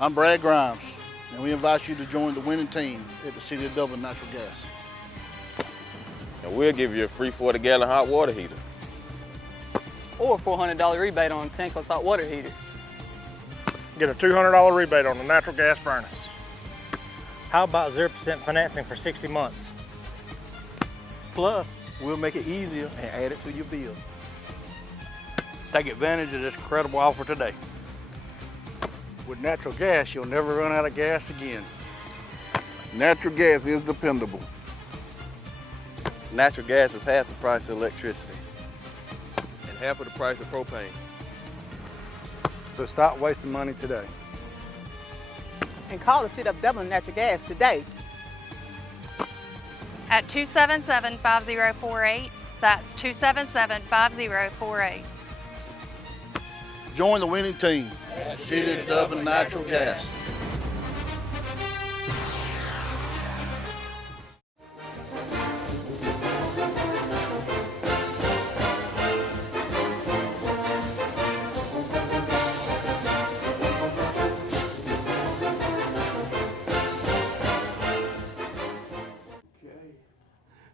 I'm Brad Grimes, and we invite you to join the winning team at the City of Dublin Natural Gas. And we'll give you a free 40-gallon hot water heater. Or a $400 rebate on a tankless hot water heater. Get a $200 rebate on the natural gas furnace. How about 0% financing for 60 months? Plus, we'll make it easier and add it to your bill. Take advantage of this incredible offer today. With natural gas, you'll never run out of gas again. Natural gas is dependable. Natural gas is half the price of electricity and half of the price of propane. So stop wasting money today. And call the City of Dublin Natural Gas today. At 277-5048. That's 277-5048. Join the winning team at City of Dublin Natural Gas.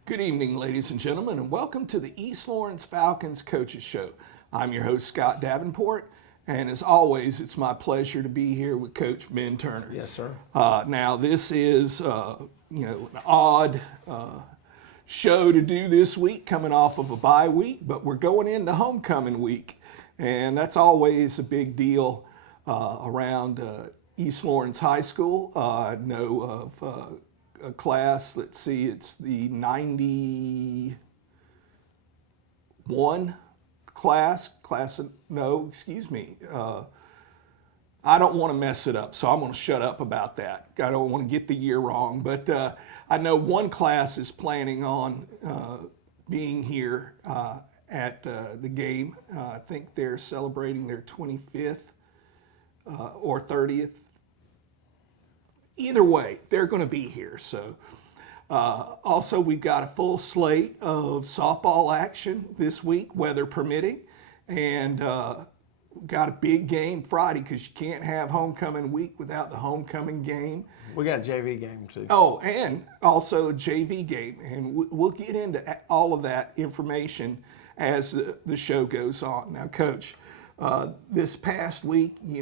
Good evening, ladies and gentlemen, and welcome to the East Lawrence Falcons Coaches Show. I'm your host, Scott Davenport, and as always, it's my pleasure to be here with Coach Ben Turner. Yes, sir. Now, this is, an odd show to do this week, coming off of a bye week, but we're going into homecoming week, and that's always a big deal around East Lawrence High School. I know of a class, let's see, it's the 91 class, no, excuse me. I don't want to mess it up, so I'm going to shut up about that. I don't want to get the year wrong, but I know one class is planning on being here at the game. I think they're celebrating their 25th or 30th. Either way, they're going to be here. So, also, we've got a full slate of softball action this week, weather permitting, and we've got a big game Friday because you can't have homecoming week without the homecoming game. We got a JV game too. Oh, and also a JV game, and we'll get into all of that information as the show goes on. Now, Coach, this past week, we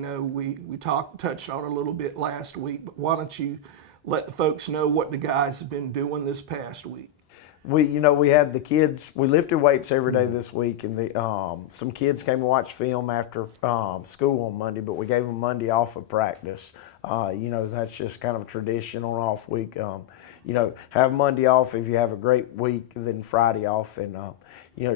touched on it a little bit last week, but why don't you let the folks know what the guys have been doing this past week? We had the kids. We lifted weights every day this week, and some kids came and watched film after school on Monday, but we gave them Monday off of practice. That's just kind of a tradition on off week. Have Monday off if you have a great week, then Friday off. And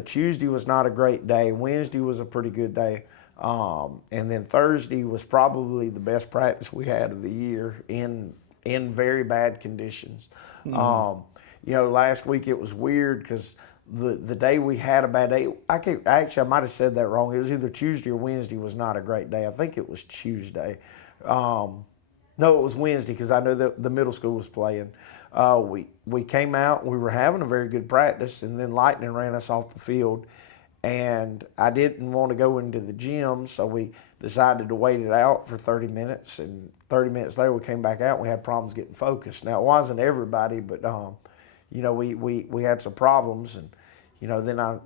Tuesday was not a great day. Wednesday was a pretty good day. And then Thursday was probably the best practice we had of the year in very bad conditions. Mm-hmm. Last week it was weird because the day we had a bad day, I might have said that wrong. It was either Tuesday or Wednesday was not a great day. I think it was Tuesday. No, it was Wednesday because I know that the middle school was playing. We came out, we were having a very good practice, and then lightning ran us off the field. And I didn't want to go into the gym, so we decided to wait it out for 30 minutes. And 30 minutes later, we came back out, and we had problems getting focused. Now, it wasn't everybody, but, we had some problems. And, then I,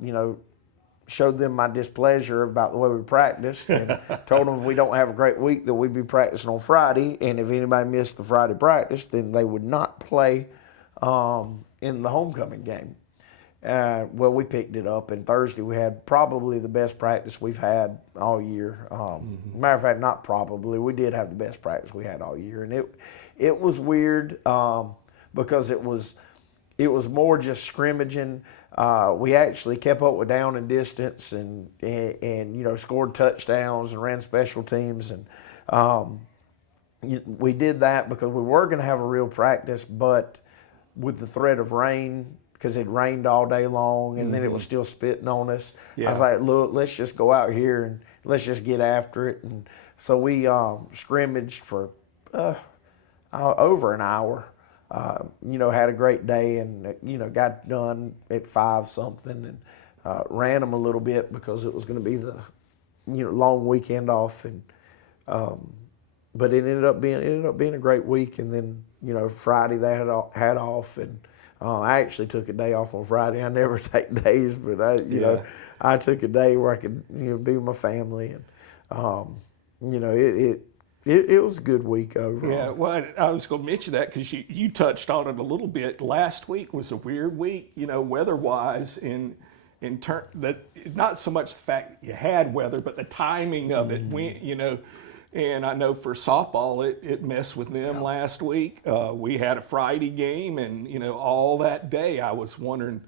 showed them my displeasure about the way we practiced and told them if we don't have a great week that we'd be practicing on Friday. And if anybody missed the Friday practice, then they would not play in the homecoming game. We picked it up, and Thursday we had probably the best practice we've had all year. Matter of fact, not probably. We did have the best practice we had all year, and it was weird because it was more just scrimmaging. We actually kept up with down and distance, and scored touchdowns and ran special teams, and we did that because we were going to have a real practice, but with the threat of rain, because it rained all day long, and then it was still spitting on us. Yeah. I was like, look, let's just go out here and let's just get after it. And so we scrimmaged for over an hour. Had a great day, and got done at 5-something, and ran them a little bit because it was going to be the long weekend off. And but it ended up being a great week. And then Friday they had off, and I actually took a day off on Friday. I never take days, but I took a day where I could be with my family, and it was a good week overall. Yeah, well, I was going to mention that because you touched on it a little bit. Last week was a weird week, weather-wise, in that not so much the fact that you had weather, but the timing of it went, And I know for softball, it messed with them last week. We had a Friday game, and all that day I was wondering,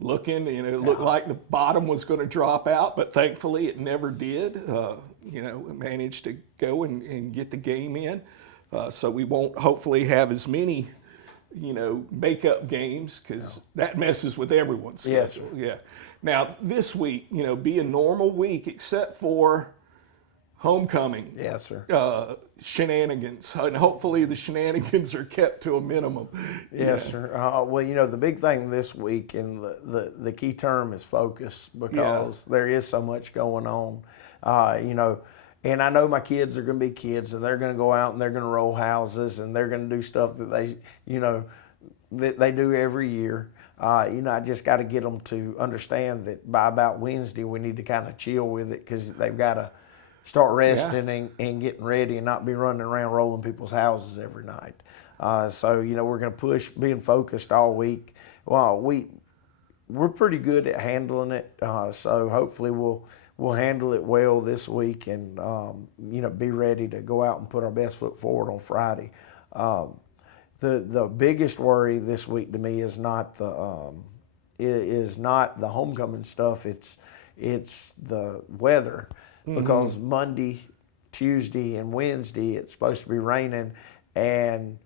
looking, it looked like the bottom was going to drop out, but thankfully it never did. Managed to go and get the game in, so we won't hopefully have as many, makeup games, because that messes with everyone's schedule. Yes. Yeah. Now this week, be a normal week except for homecoming. Yes, sir. Shenanigans, and hopefully the shenanigans are kept to a minimum. Yes, sir. Well, the big thing this week, and the key term is focus, because there is so much going on. And I know my kids are going to be kids, and they're going to go out and they're going to roll houses, and they're going to do stuff that they do every year. I just got to get them to understand that by about Wednesday we need to kind of chill with it, because they've got to start resting and getting ready, and not be running around rolling people's houses every night. So we're going to push being focused all week. Well, we're pretty good at handling it, so hopefully we'll handle it well this week, and be ready to go out and put our best foot forward on Friday. The biggest worry this week to me is not the homecoming stuff. It's the weather, because Monday, Tuesday, and Wednesday it's supposed to be raining, and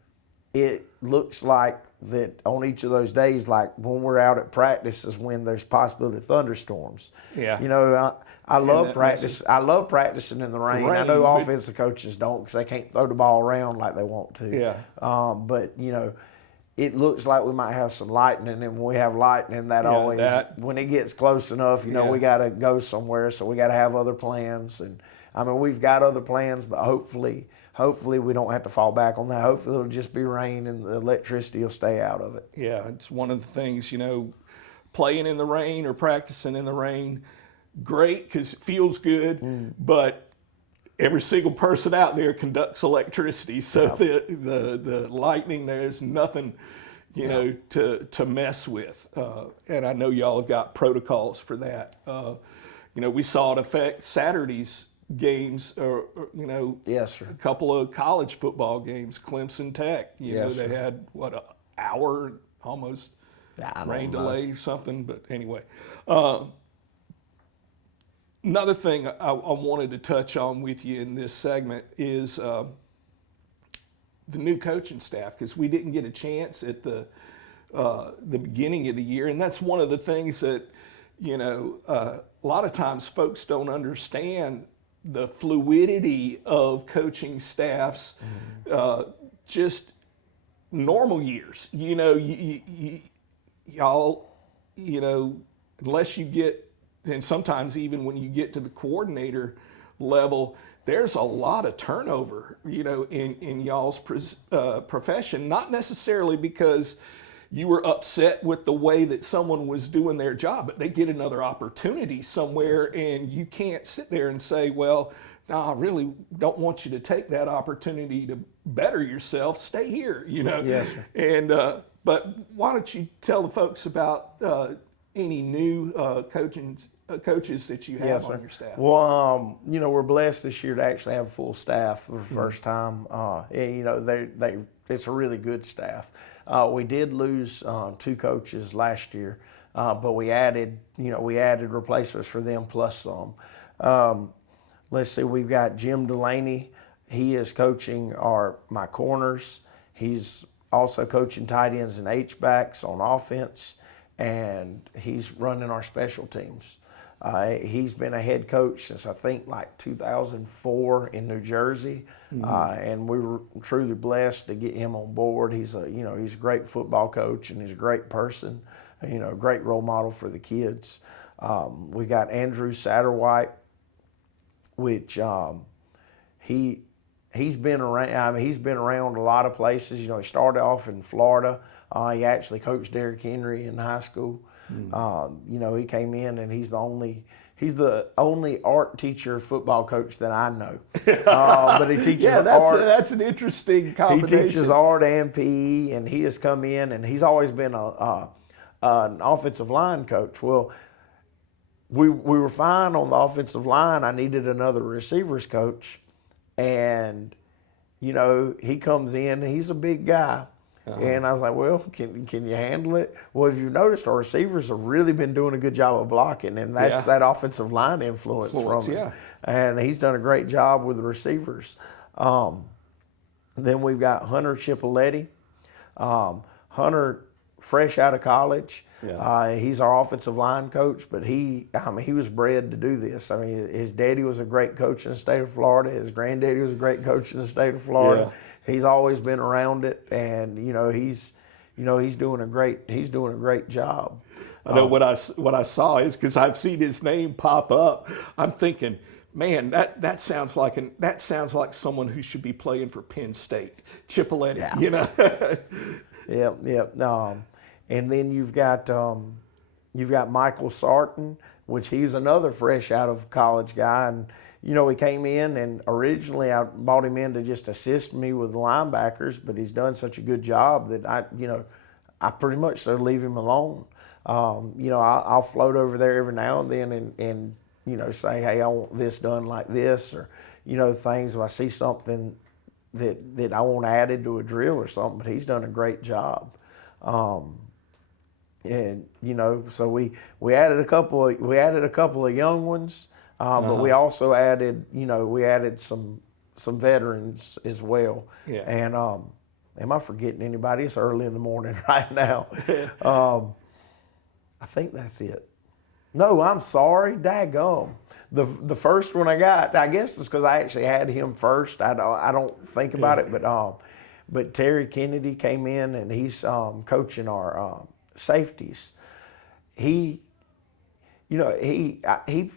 it looks like that on each of those days, like when we're out at practice, is when there's possibility of thunderstorms. Yeah. I love practice. I love practicing in the rain. I know offensive coaches don't, because they can't throw the ball around like they want to. Yeah. But it looks like we might have some lightning, and when we have lightning, when it gets close enough, we got to go somewhere. So we got to have other plans, and we've got other plans, but hopefully we don't have to fall back on that. Hopefully it'll just be rain, and the electricity will stay out of it. Yeah, it's one of the things, playing in the rain or practicing in the rain, great, because it feels good, but every single person out there conducts electricity, so the lightning, there's nothing, to mess with. And I know y'all have got protocols for that. We saw it affect Saturday's games, or Yes, sir. a couple of college football games, Clemson Tech, Yes, they sir. had an hour almost rain delay or something, but anyway. Another thing I wanted to touch on with you in this segment is the new coaching staff, because we didn't get a chance at the beginning of the year, and that's one of the things that a lot of times folks don't understand, the fluidity of coaching staffs. Just normal years, y'all, unless you get, and sometimes even when you get to the coordinator level, there's a lot of turnover, in y'all's profession, not necessarily because you were upset with the way that someone was doing their job, but they get another opportunity somewhere, and you can't sit there and say, well, no, I really don't want you to take that opportunity to better yourself. Stay here, Yes, sir. And but why don't you tell the folks about any new coaches that you have Yes, on sir. your staff? Well, we're blessed this year to actually have a full staff for the first time. And, it's a really good staff. We did lose 2 coaches last year, but we added replacements for them plus some. Let's see, we've got Jim Delaney. He is coaching my corners. He's also coaching tight ends and H-backs on offense, and he's running our special teams. He's been a head coach since I think like 2004 in New Jersey, and we were truly blessed to get him on board. He's a great football coach, and he's a great person, a great role model for the kids. We got Andrew Satterwhite, which he he's been around. I mean, he's been around a lot of places. You know, he started off in Florida. He actually coached Derrick Henry in high school. You know, he came in and he's the only art teacher football coach that I know. But he teaches art. That's an interesting combination. He teaches art and PE, and he has come in and he's always been an offensive line coach. Well, we were fine on the offensive line. I needed another receivers coach, and you know, he comes in and he's a big guy. And I was like, well, can you handle it? Well, if you've noticed, our receivers have really been doing a good job of blocking, and that's that offensive line influence from him. Yeah. And he's done a great job with the receivers. Then we've got Hunter Chipoletti. Hunter, fresh out of college. He's our offensive line coach, but he was bred to do this. I mean, his daddy was a great coach in the state of Florida. His granddaddy was a great coach in the state of Florida. He's always been around it, and he's doing a great job. I know what I saw is, because I've seen his name pop up, I'm thinking, man, that sounds like someone who should be playing for Penn State, Chipoletti, you know. Yep. And then you've got Michael Sarton, which he's another fresh out of college guy, and you know, he came in, and originally I brought him in to just assist me with the linebackers, but he's done such a good job that I pretty much so leave him alone. You know, I'll float over there every now and then and you know, say, hey, I want this done like this, or you know, things if I see something that I want added to a drill or something. But he's done a great job. And you know, so we added a couple of young ones. But we also added some veterans as well. Yeah. And am I forgetting anybody? It's early in the morning right now. I think that's it. No, I'm sorry. Daggum. The first one I got, I guess it's because I actually had him first. I don't think about it, but Terry Kennedy came in and he's coaching our safeties. He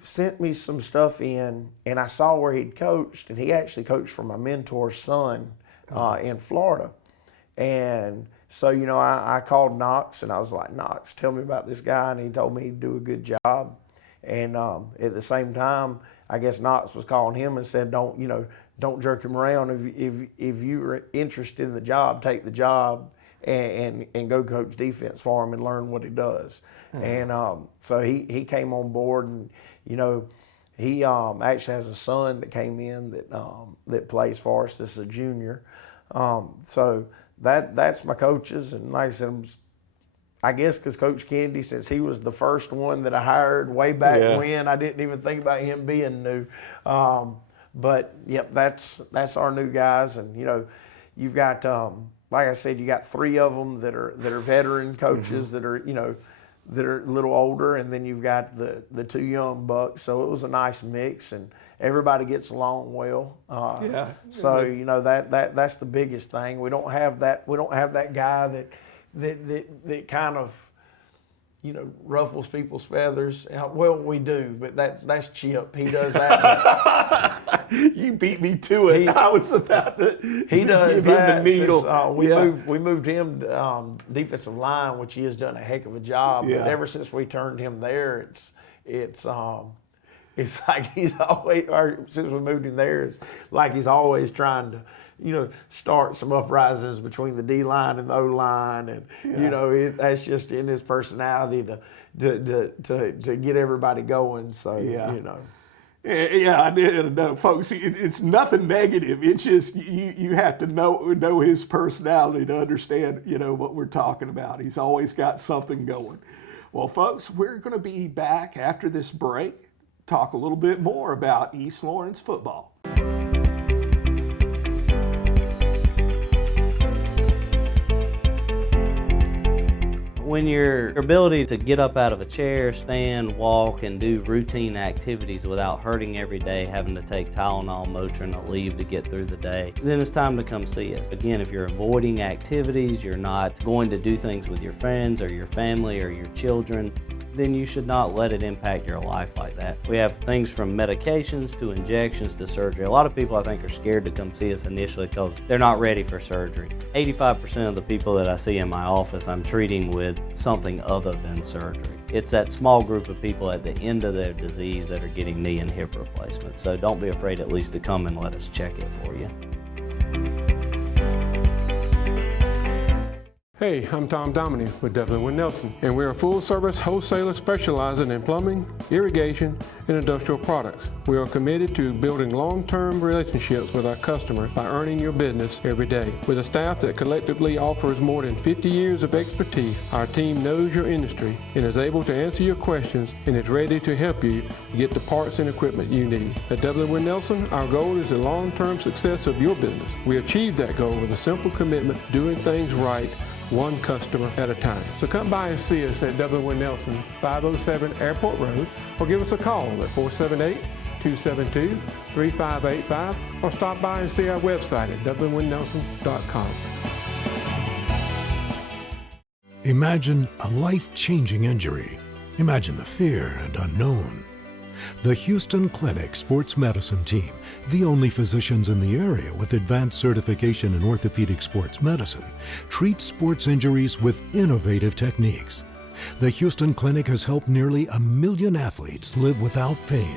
sent me some stuff in, and I saw where he'd coached, and he actually coached for my mentor's son in Florida. And so, you know, I called Knox, and I was like, Knox, tell me about this guy, and he told me he'd do a good job. And at the same time, I guess Knox was calling him and said, don't jerk him around. If you're interested in the job, take the job. And go coach defense for him and learn what he does. And so he came on board, and you know, he actually has a son that came in that plays for us. This is a junior. So that's my coaches, and like I said, I guess because Coach Kennedy, since he was the first one that I hired way back when, I didn't even think about him being new. But yep, that's our new guys, and you know, you've got. Like I said, you got 3 of them that are veteran coaches that are a little older, and then you've got the 2 young bucks. So it was a nice mix, and everybody gets along well. So you know that's the biggest thing. We don't have that guy that kind of ruffles people's feathers. Well, we do, but that's Chip. He does that. You beat me to it. I was about to. He does give that. Him the needle. We moved him to defensive line, which he has done a heck of a job. But ever since we turned him there, it's like he's always. Or since we moved him there, it's like he's always trying to, start some uprisings between the D line and the O line, and that's just in his personality to get everybody going. So Yeah, I did know, folks. It's nothing negative. It's just you have to know his personality to understand, what we're talking about. He's always got something going. Well, folks, we're going to be back after this break, talk a little bit more about East Lawrence football. When your ability to get up out of a chair, stand, walk, and do routine activities without hurting every day, having to take Tylenol, Motrin, or leave to get through the day, then it's time to come see us. Again, if you're avoiding activities, you're not going to do things with your friends or your family or your children, then you should not let it impact your life like that. We have things from medications to injections to surgery. A lot of people, I think, are scared to come see us initially because they're not ready for surgery. 85% of the people that I see in my office, I'm treating with something other than surgery. It's that small group of people at the end of their disease that are getting knee and hip replacements. So don't be afraid at least to come and let us check it for you. Hey, I'm Tom Dominy with Dublin with Nelson, and we're a full-service wholesaler specializing in plumbing, irrigation, and industrial products. We are committed to building long-term relationships with our customers by earning your business every day. With a staff that collectively offers more than 50 years of expertise, our team knows your industry and is able to answer your questions and is ready to help you get the parts and equipment you need. At Dublin with Nelson, our goal is the long-term success of your business. We achieve that goal with a simple commitment to doing things right, one customer at a time. So come by and see us at Dublin with Nelson, 507 Airport Road, or give us a call at 478-272-3585, or stop by and see our website at dublinwithnelson.com. Imagine a life-changing injury. Imagine the fear and unknown. The Houston Clinic Sports Medicine Team, the only physicians in the area with advanced certification in orthopedic sports medicine, treats sports injuries with innovative techniques. The Houston Clinic has helped nearly 1 million athletes live without pain.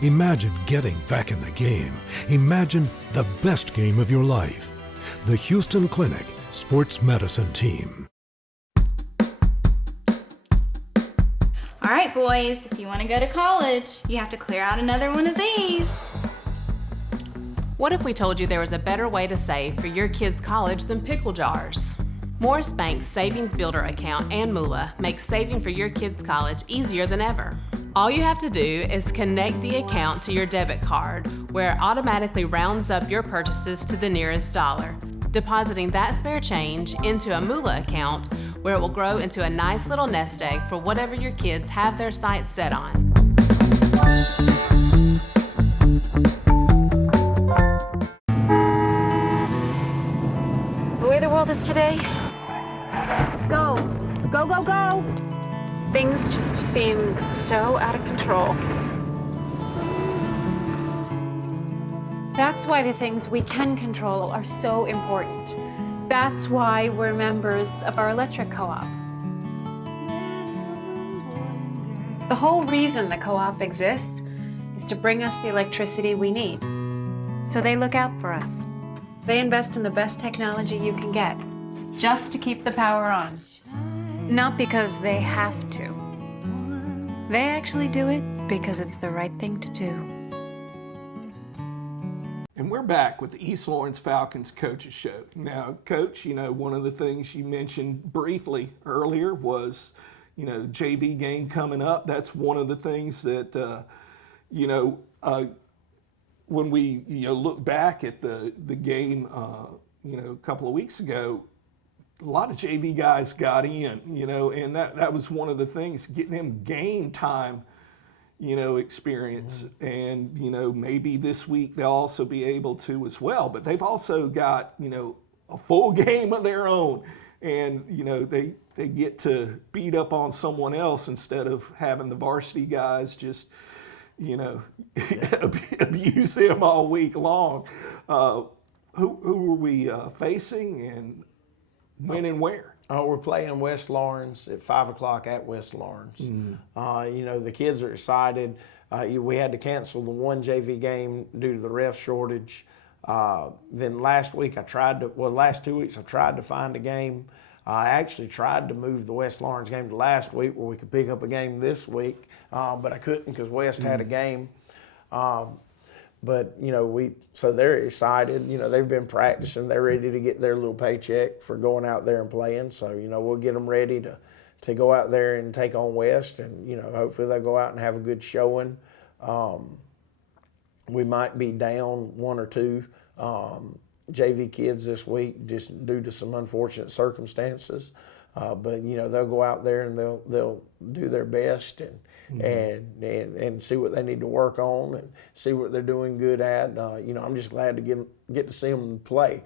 Imagine getting back in the game. Imagine the best game of your life. The Houston Clinic Sports Medicine Team. All right, boys, if you want to go to college, you have to clear out another one of these. What if we told you there was a better way to save for your kids' college than pickle jars? Morris Bank's Savings Builder account and Moolah makes saving for your kids' college easier than ever. All you have to do is connect the account to your debit card, where it automatically rounds up your purchases to the nearest dollar, depositing that spare change into a Moolah account where it will grow into a nice little nest egg for whatever your kids have their sights set on. The way the world is today, go, go, go, go. Things just seem so out of control. That's why the things we can control are so important. That's why we're members of our electric co-op. The whole reason the co-op exists is to bring us the electricity we need. So they look out for us. They invest in the best technology you can get, just to keep the power on. Not because they have to. They actually do it because it's the right thing to do. And we're back with the East Lawrence Falcons Coaches Show. Now, Coach, one of the things you mentioned briefly earlier was, JV game coming up. That's one of the things that, when we, look back at the game, a couple of weeks ago, a lot of JV guys got in, and that was one of the things, getting them game time, experience. And, maybe this week they'll also be able to as well. But they've also got, a full game of their own. And, they get to beat up on someone else instead of having the varsity guys just, abuse them all week long. Who are we facing, and when and where? We're playing West Lawrence at 5 o'clock at West Lawrence. The kids are excited. We had to cancel the one JV game due to the ref shortage. Then last week last 2 weeks I tried to find a game. I actually tried to move the West Lawrence game to last week where we could pick up a game this week, but I couldn't because West had a game. But, so they're excited. They've been practicing. They're ready to get their little paycheck for going out there and playing. So, we'll get them ready to go out there and take on West. And, hopefully they'll go out and have a good showing. We might be down one or two JV kids this week just due to some unfortunate circumstances. But, they'll go out there and they'll do their best and see what they need to work on and see what they're doing good at. I'm just glad to get to see them play.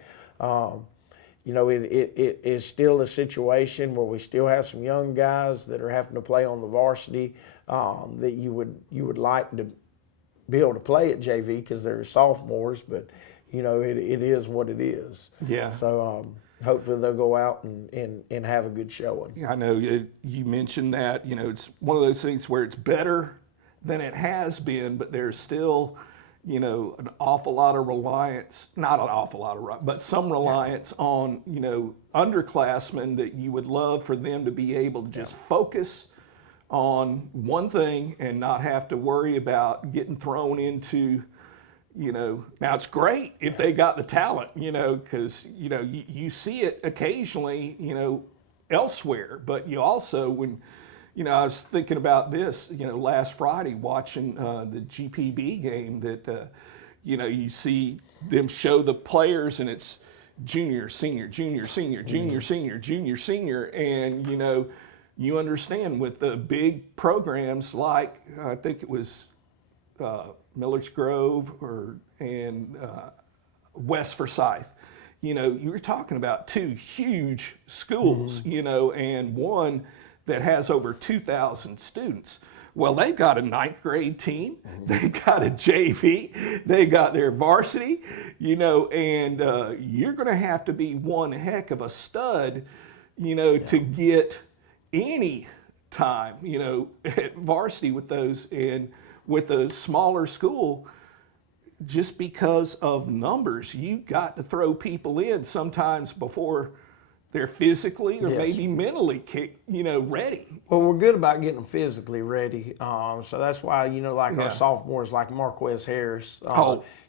you know, it is still a situation where we still have some young guys that are having to play on the varsity that you would like to be able to play at JV because they're sophomores, but you know, it is what it is. Yeah. So hopefully they'll go out and have a good showing. Yeah, I know you mentioned that, you know, it's one of those things where it's better than it has been, but there's still, you know, an awful lot of reliance, not an awful lot of, but some reliance on, you know, underclassmen that you would love for them to be able to just focus on one thing and not have to worry about getting thrown into, you know, now it's great if they got the talent, you know, because, you know, you see it occasionally, you know, elsewhere, but you also, when, you know, I was thinking about this, you know, last Friday watching the GPB game that, you know, you see them show the players and it's junior, senior, junior, senior, junior, senior, junior, senior, and, you know, you understand with the big programs like, I think it was Miller's Grove and West Forsyth, you know, you were talking about two huge schools, you know, and one that has over 2,000 students. Well, they've got a 9th grade team, they've got a JV, they got their varsity, you know, and you're going to have to be one heck of a stud, you know, to get any time, you know, at varsity with those. And with a smaller school, just because of numbers, you got to throw people in sometimes before they're physically or maybe mentally, you know, ready. Well, we're good about getting them physically ready. So that's why, you know, like our sophomores, like Marquez Harris,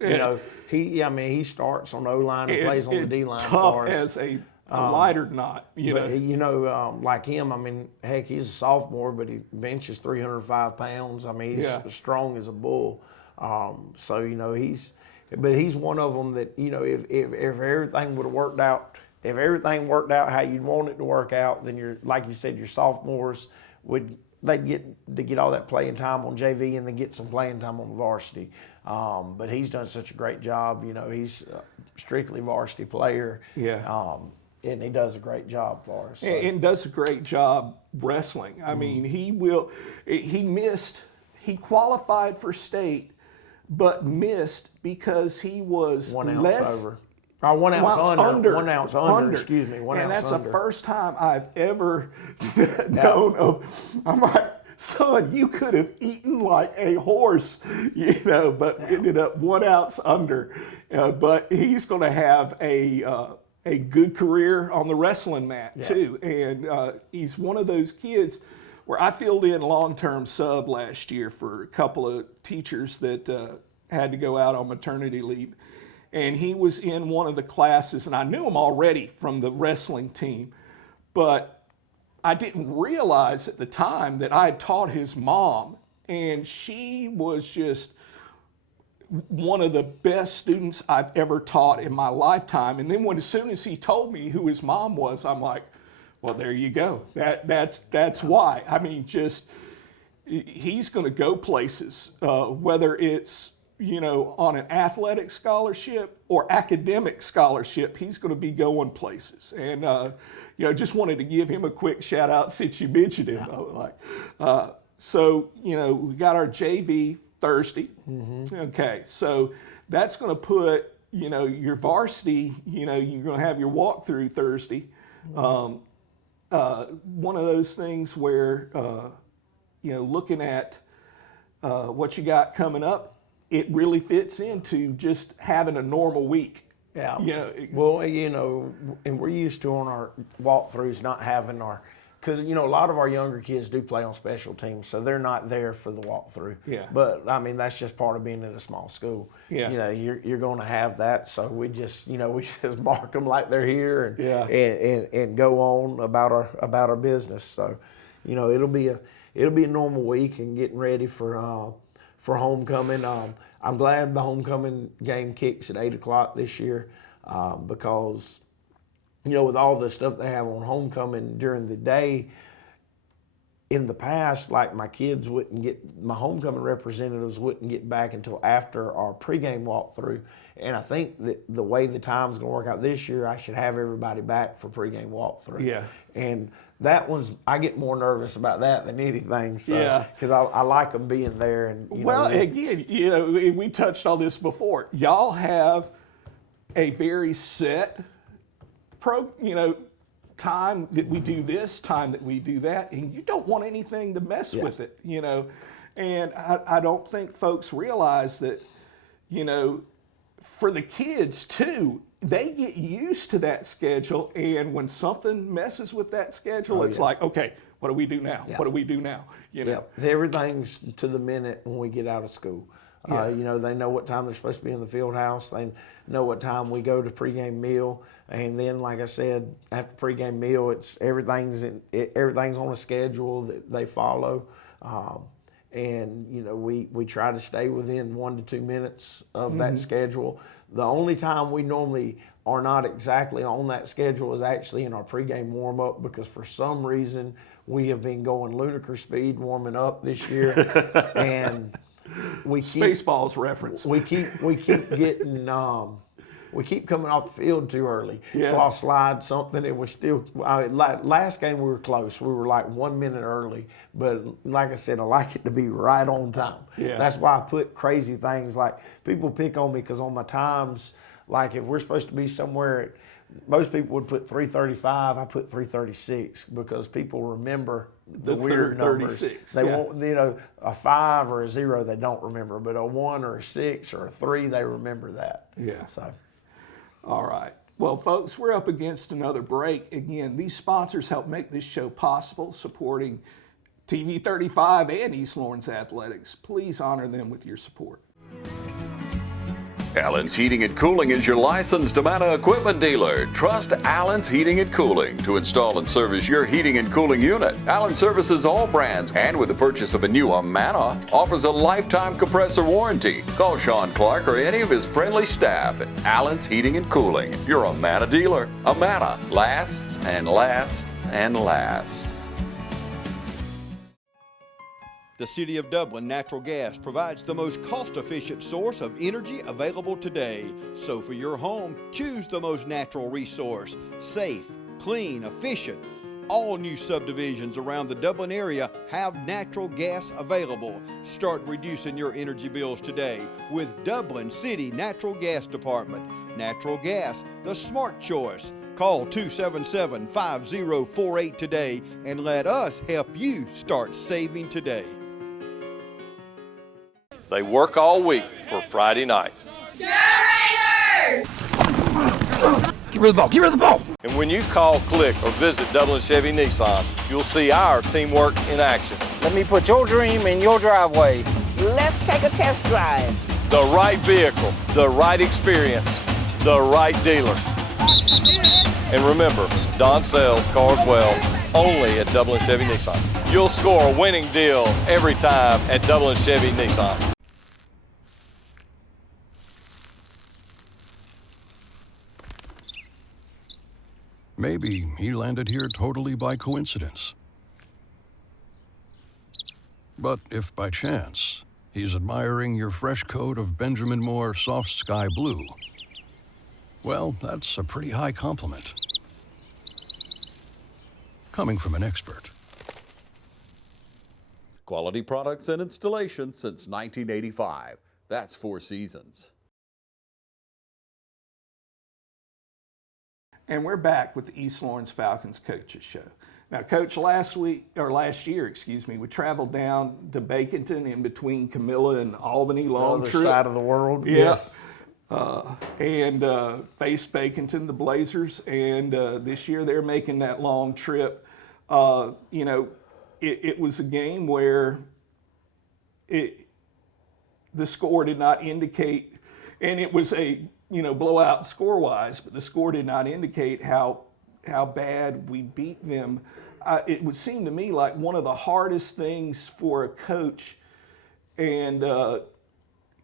you know, he starts on the O-line and plays on the D-line for us. Tough as a lighter knot, you know. You know, like him, I mean, heck, he's a sophomore, but he benches 305 pounds. I mean, he's as strong as a bull. So, you know, he's one of them that, you know, if everything would have worked out, if everything worked out how you'd want it to work out, then you're, like you said, your sophomores they'd get all that playing time on JV and then get some playing time on the varsity. But he's done such a great job. You know, he's a strictly varsity player. Yeah. And he does a great job for us. So. And does a great job wrestling. I mean, he qualified for state, but missed because he was 1 ounce over. Or 1 ounce under. 1 ounce under, excuse me. 1 ounce under. And that's the first time I've ever known of, I'm like, son, you could have eaten like a horse, you know, but ended up 1 ounce under. But he's going to have a good career on the wrestling mat too. And he's one of those kids where I filled in long-term sub last year for a couple of teachers that had to go out on maternity leave. And he was in one of the classes, and I knew him already from the wrestling team, but I didn't realize at the time that I had taught his mom, and she was just one of the best students I've ever taught in my lifetime. And then as soon as he told me who his mom was, I'm like, well, there you go. That's why. I mean, just he's going to go places, whether it's, you know, on an athletic scholarship or academic scholarship, he's going to be going places. And, you know, just wanted to give him a quick shout out since you mentioned him. So, you know, we got our JV Thursday. Okay, so that's going to put, you know, your varsity, you know, you're going to have your walkthrough Thursday. One of those things where, you know, looking at what you got coming up, it really fits into just having a normal week. Yeah. You know, well, you know, and we're used to on our walkthroughs not having because, you know, a lot of our younger kids do play on special teams, so they're not there for the walkthrough. Yeah. But, I mean, that's just part of being in a small school. Yeah. You know, you're going to have that, so we just mark them like they're here and go on about our business. So, you know, it'll be a normal week and getting ready for homecoming. I'm glad the homecoming game kicks at 8 o'clock this year because, you know, with all the stuff they have on homecoming during the day, in the past, like my kids wouldn't get, my homecoming representatives wouldn't get back until after our pregame walkthrough. And I think that the way the time's gonna work out this year, I should have everybody back for pregame walkthrough. Yeah. And that one's, I get more nervous about that than anything. So, Yeah. Because I like them being there. And Well, again, we touched on this before. Y'all have a very set time that we do this, time that we do that, and you don't want anything to mess with it, And I don't think folks realize that, for the kids too, they get used to that schedule, and when something messes with that schedule, it's like, okay, what do we do now? What do we do now? Everything's to the minute when we get out of school. Yeah. They know what time they're supposed to be in the field house. They know what time we go to pregame meal, and then, like I said, after pregame meal, everything's on a schedule that they follow. And we try to stay within 1 to 2 minutes of that schedule. The only time we normally are not exactly on that schedule is actually in our pregame warm-up, because for some reason we have been going lunatic speed warming up this year, and we keep Spaceballs reference. We keep getting we keep coming off the field too early. Yeah. So I'll slide something, and last game we were close. We were like 1 minute early, but like I said, I like it to be right on time. Yeah. That's why I put crazy things like, people pick on me because on my times, like if we're supposed to be somewhere, most people would put 3:35. I put 3:36 because people remember the weird numbers. 36, They won't, a 5 or a 0 they don't remember, but a 1 or a 6 or a 3 they remember that. Yeah. So. All right. Well, folks, we're up against another break. Again, these sponsors help make this show possible, supporting TV 35 and East Lawrence Athletics. Please honor them with your support. Allen's Heating and Cooling is your licensed Amana equipment dealer. Trust Allen's Heating and Cooling to install and service your heating and cooling unit. Allen services all brands, and with the purchase of a new Amana, offers a lifetime compressor warranty. Call Sean Clark or any of his friendly staff at Allen's Heating and Cooling, your Amana dealer. Amana lasts and lasts and lasts. The City of Dublin Natural Gas provides the most cost-efficient source of energy available today. So for your home, choose the most natural resource. Safe, clean, efficient. All new subdivisions around the Dublin area have natural gas available. Start reducing your energy bills today with Dublin City Natural Gas Department. Natural gas, the smart choice. Call 277-5048 today and let us help you start saving today. They work all week for Friday night. Raiders! Give her the ball, give her the ball! And when you call, click, or visit Dublin Chevy Nissan, you'll see our teamwork in action. Let me put your dream in your driveway. Let's take a test drive. The right vehicle, the right experience, the right dealer. And remember, Don sells cars well only at Dublin Chevy Nissan. You'll score a winning deal every time at Dublin Chevy Nissan. Maybe he landed here totally by coincidence. But if by chance he's admiring your fresh coat of Benjamin Moore soft sky blue, well, that's a pretty high compliment. Coming from an expert. Quality products and installation since 1985. That's 4 Seasons. And we're back with the East Lawrence Falcons Coaches Show. Now, Coach, last year, we traveled down to Baconton in between Camilla and Albany, long Other trip. side of the world. Yes. And faced Baconton, the Blazers, and this year they're making that long trip. It was a game where the score did not indicate, and it was a blowout score-wise, but the score did not indicate how bad we beat them. It would seem to me like one of the hardest things for a coach, and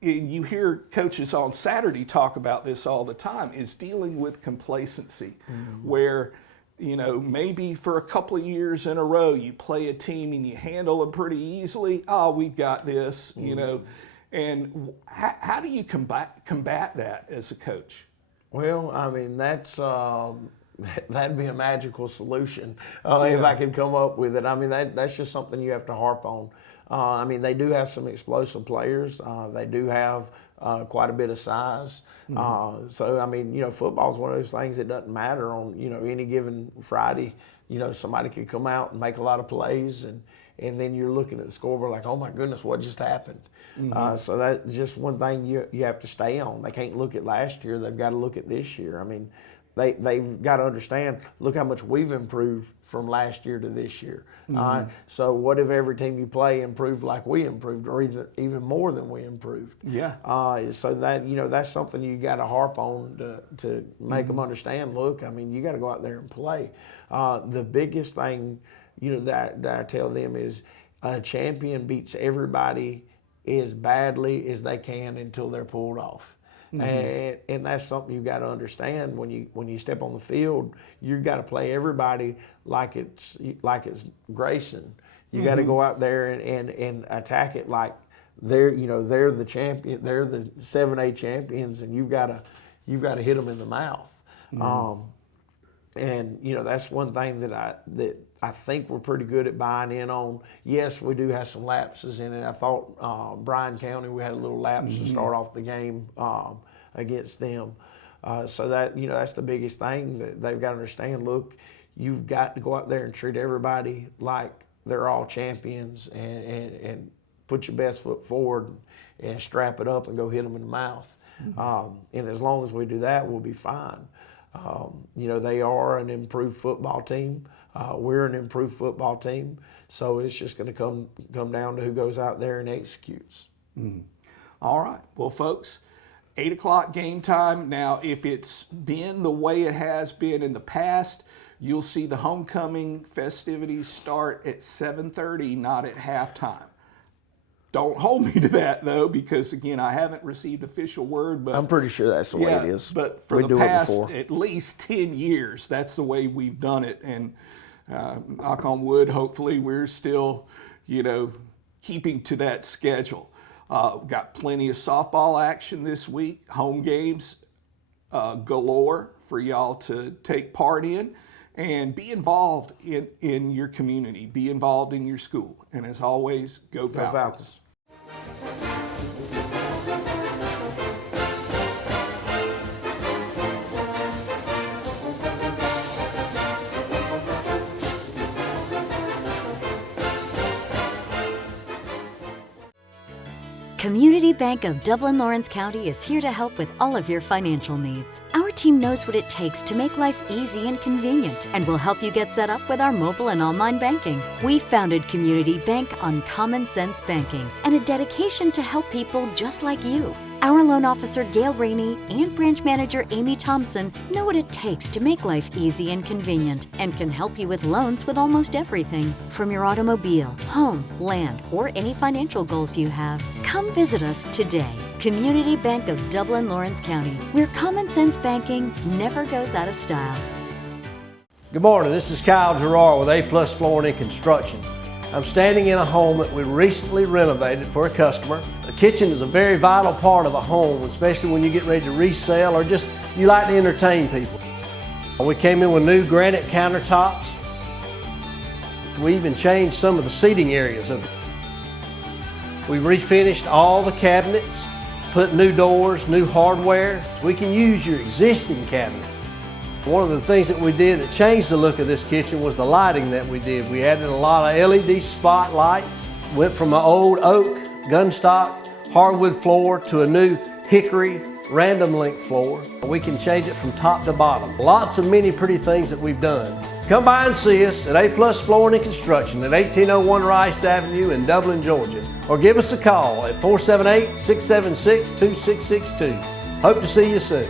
you hear coaches on Saturday talk about this all the time, is dealing with complacency, where you know, maybe for a couple of years in a row, you play a team and you handle them pretty easily. Oh, we've got this, you know. And how do you combat that as a coach? Well, I mean, that's that'd be a magical solution if I could come up with it. I mean, that's just something you have to harp on. I mean, they do have some explosive players. They do have quite a bit of size. So, I mean, you know, football is one of those things that doesn't matter on, you know, any given Friday. You know, somebody could come out and make a lot of plays, and then you're looking at the scoreboard like, oh my goodness, what just happened? So that's just one thing you have to stay on. They can't look at last year. They've got to look at this year. I mean, they've got to understand, look how much we've improved from last year to this year. So what if every team you play improved like we improved, or even more than we improved? Yeah. So that, you know, that's something you got to harp on to make them understand, look, I mean, you got to go out there and play. The biggest thing, you know, that I tell them is a champion beats everybody as badly as they can until they're pulled off. And that's something you've got to understand when you step on the field. You've got to play everybody like it's Grayson. You got to go out there and attack it like they're the champion. They're the 7A champions, and you've got to hit them in the mouth. And you know, that's one thing that I think we're pretty good at buying in on. Yes, we do have some lapses in it. I thought Bryan County, we had a little lapse to start off the game against them. So that, you know, that's the biggest thing that they've got to understand. Look, you've got to go out there and treat everybody like they're all champions, and put your best foot forward and strap it up and go hit them in the mouth. And as long as we do that, we'll be fine. You know, they are an improved football team. We're an improved football team. So it's just going to come down to who goes out there and executes. All right. Well, folks, 8 o'clock game time. Now, if it's been the way it has been in the past, you'll see the homecoming festivities start at 7:30, not at halftime. Don't hold me to that, though, because, again, I haven't received official word. But I'm pretty sure that's the way it is. But for the past at least 10 years, that's the way we've done it. And knock on wood, hopefully we're still, you know, keeping to that schedule. Got plenty of softball action this week, home games galore for y'all to take part in. And be involved in your community. Be involved in your school. And as always, go Falcons. Community Bank of Dublin Lawrence County is here to help with all of your financial needs. Our team knows what it takes to make life easy and convenient, and will help you get set up with our mobile and online banking. We founded Community Bank on common sense banking and a dedication to help people just like you. Our loan officer, Gail Rainey, and branch manager, Amy Thompson, know what it takes to make life easy and convenient, and can help you with loans with almost everything, from your automobile, home, land, or any financial goals you have. Come visit us today. Community Bank of Dublin Lawrence County, where common sense banking never goes out of style. Good morning, this is Kyle Gerard with A+ Flooring and Construction. I'm standing in a home that we recently renovated for a customer. The kitchen is a very vital part of a home, especially when you get ready to resell or just you like to entertain people. We came in with new granite countertops. We even changed some of the seating areas of it. We refinished all the cabinets, put new doors, new hardware, so we can use your existing cabinets. One of the things that we did that changed the look of this kitchen was the lighting that we did. We added a lot of LED spotlights, went from an old oak, gunstock, hardwood floor to a new hickory, random length floor. We can change it from top to bottom. Lots of many pretty things that we've done. Come by and see us at A+ Flooring and Construction at 1801 Rice Avenue in Dublin, Georgia. Or give us a call at 478-676-2662. Hope to see you soon.